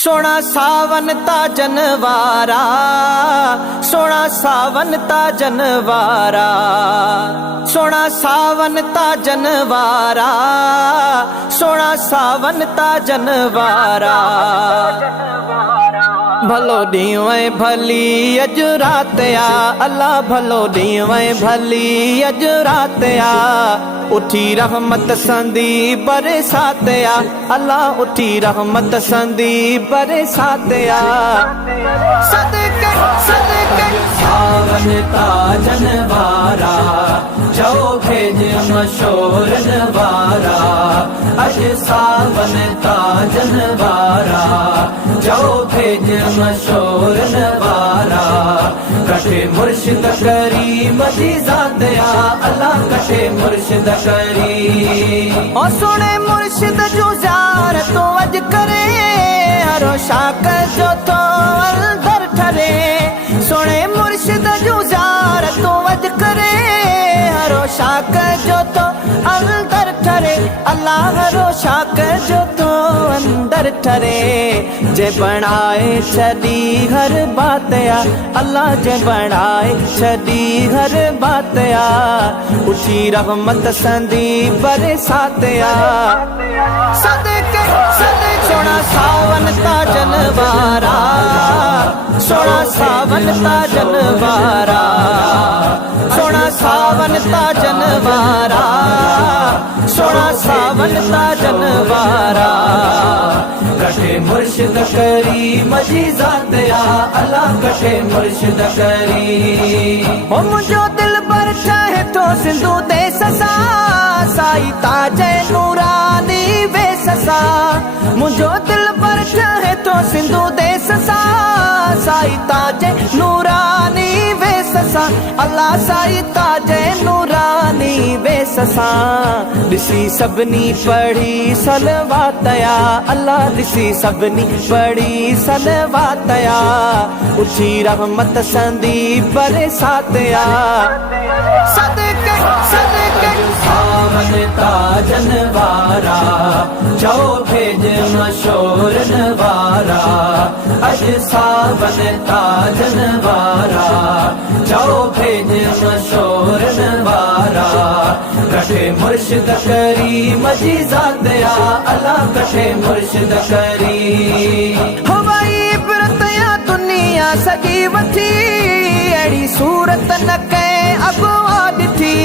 सोना सावन ता जनवारा, सोना सावन ता जनवारा, सोना सावन ता जनवारा, सोना सावन ता जनवारा। भलो ॾींहुं भली अॼु रात आ, अल्लाह भलो ॾींहुं भली अॼु रात आ। उठी रहमत संदी बरसात आ, अल्लाह उठी रहमत संदी बरसात आ। सदके सदके सावन ता जनवारा, चओ भेज मशोर नवारा। अॼु सावन ता जनवारा, चओ भेज मशोर नवारा। कठे मुर्शिद करीम जी ज़ात आ, अल्लाह कठे मुर्शिद करीम। ओ सुने मुर्शिद जो ज़ार तो अॼु करे, हरो शाक जो तो अंदर ठरे। सुने मुर्शिद जो ज़ार तो अॼु करे, हरो शाक जो तो अंदर ठरे। अल्लाह हरो शाक जो तो अंदर ठरे। जे बनाए छदी हर बात आ, अल्लाह जे बनाए छदी हर बात आ। उठी रहमत संदी बरसात आ। सदके सदके सोना सावन ता जनवारा, सोना सावन ता जनवारा, सोना सावन ता जनवारा, सोना सावन ता जनवारा। कठे मुर्शिद करीम जी ज़ात आ, अल्लाह कठे मुर्शिद करीम। ओ मुंहिंजो दिल पर चाहे तो सिंधु दे ससा, साई ताजे नूरानी वे ससा। मुंहिंजो दिल पर चाहे तो सिंधु दे ससा, साई ताजे नूरानी वे ससा। अल्लाह साई ताजे नूरानी वे ससा। ॾिसी सभिनी पढ़ी सलवात आ, अल्लाह ॾिसी सभिनी पढ़ी सलवात आ। उठी रहमत संदी बरसात आ। सदके सदके सावन ता जनवारा, चओ भेज मशोर नवारा। अॼु सावन ता जनवारा, चओ भेज मशोर नवारा। कठे मुर्शिद करीम जी ज़ात आ, अल्लाह कठे मुर्शिद करीम। हवाई इबरत या दुनिया सॼी वठी, अहिड़ी सूरत न कंहिं अॻुवा ॾिठी।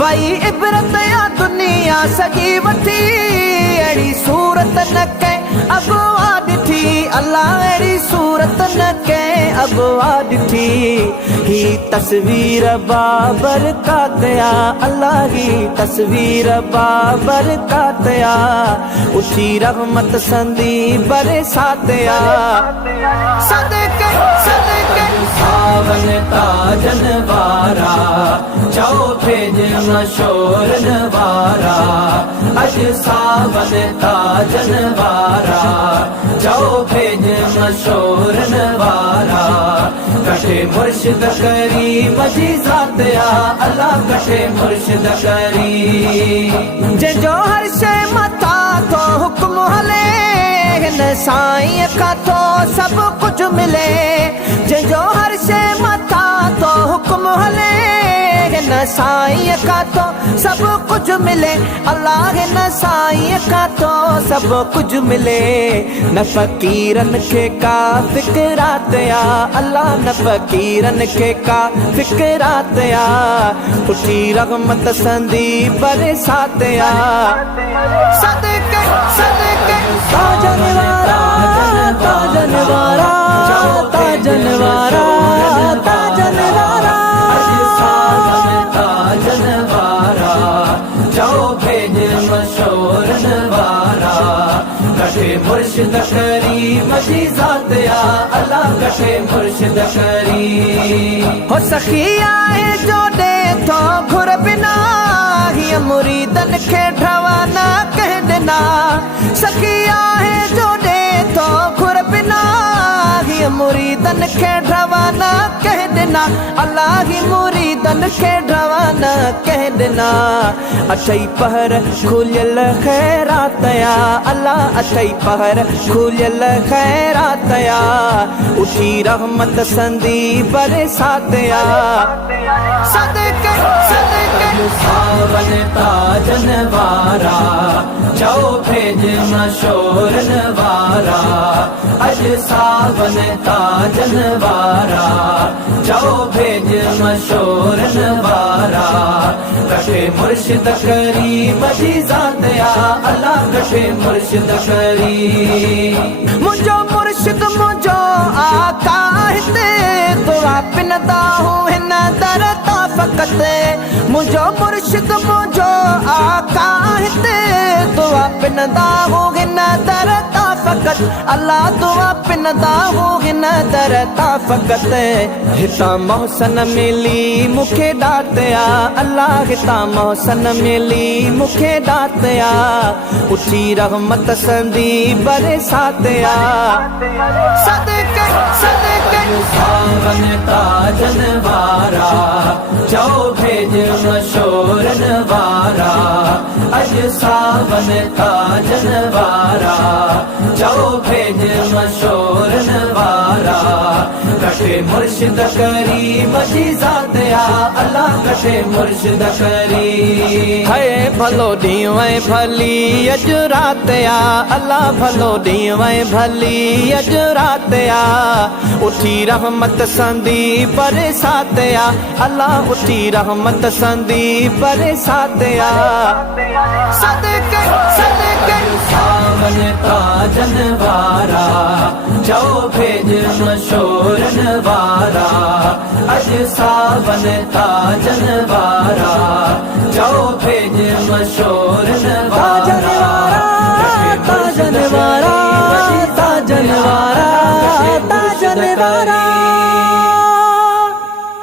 वई इबरत या दुनिया सॼी वठी, अहिड़ी सूरत न कंहिं अॻुवा ॾिठी। अल्लाह अहिड़ी सूरत न कंहिं अॻुवा ॾिठी। ही तस्वीर बाबर कात आ, अल्लाह ही तस्वीर बाबर कात आ। उठी रहमत संदी बरसात आ। सदके सदके सावन ता जनवारा, चओ भेज मशोर नवारा। अॼु सावन ता जनवारा, चओ भेज मशोर नवारा। कठे मुर्शिद करीम जी ज़ात आ, अल्लाह कठे मुर्शिद करीम। जंहिंजो हर शइ मथा तो हुक्म हले, हिन साईं खां तो सभु कुझु मिले। जंहिंजो हर शइ मथा तो हुक्म हले, हिन साईं खां तो सभु कुझु मिले। अल्लाह हिन साईं खां तो सभु कुझु मिले। न फ़क़ीरन खे का फ़िक्रात आ, अल्लाह न फ़क़ीरन खे का फ़िक्रात आ। उठी रहमत संदी बरसात आ। सदके सदके ता जनवारा, ता जनवारा, ता जनवारा, ता जनवारा। जनवारा, चओ भेज मशोर नवारा। कठे मुर्शिद करीम जी ज़ात आ, अल्लाह कठे मुर्शिद करीम। हो सखी आहे जो ॾे थो घुर बिना, हीअ मुरीदन खे रवाना कह ॾिना। सखी आहे जो ॾे थो घुर बिना, हीअ मुरीदन खे रवाना कह ॾिना। ॾिना अल्लाह ही मुरीदन खे रवाना कह ॾिना अठई पहर खुलियल ख़ैरात या अल्लाह अठई पहर खुलियल ख़ैरात या उठी रहमत संदी बरसात या सदके सदके सावन ताजन वारा चओ भेज मशोरन वारा अज सावन ताजन वारा चओ भेज मशोरन वारा कटे मुर्शिद करीम जी ज़ात या अल्लाह कटे मुर्शिद करीम मुझो मुर्शिद मुझो आका हिते दुआ पिनदा हूँ हिन दर ता फ़क़त मुझो मुर्शिद मुझो आका हिते दुआ पिनदा हूँ हिन दर ता फ़क़त अल्लाह दुआ पिनदा हूँ हिन दर ता फ़क़त हिता मोहसन मिली मूंखे ॾात या अल्लाह हिता मोहसन मिली मूंखे ॾात या उठी रहमत संदी बरसात या सदके सदके सावन ताजन वारा चओ भेज मशोरन वारा अज सावन ताजन वारा चओ भेज मशोरन वारा कटे मुर्शिद करीम जी ज़ात या अल्लाह कटे मुर्शिद करीम है भलो ॾींहुं ऐं भली अॼु रात या अल्लाह भलो ॾींहुं ऐं भली अॼु रात या उठी रहमत संदी बरसात या अल्लाह उठी रहमत संदी बरसात या सदके सदके सावन ताजन वारा चओ भेज मशोरन वारा अज सावन ताजन वारा चओ भेज मशोरन वारा ताजन वारा ताजन वारा ताजन वारा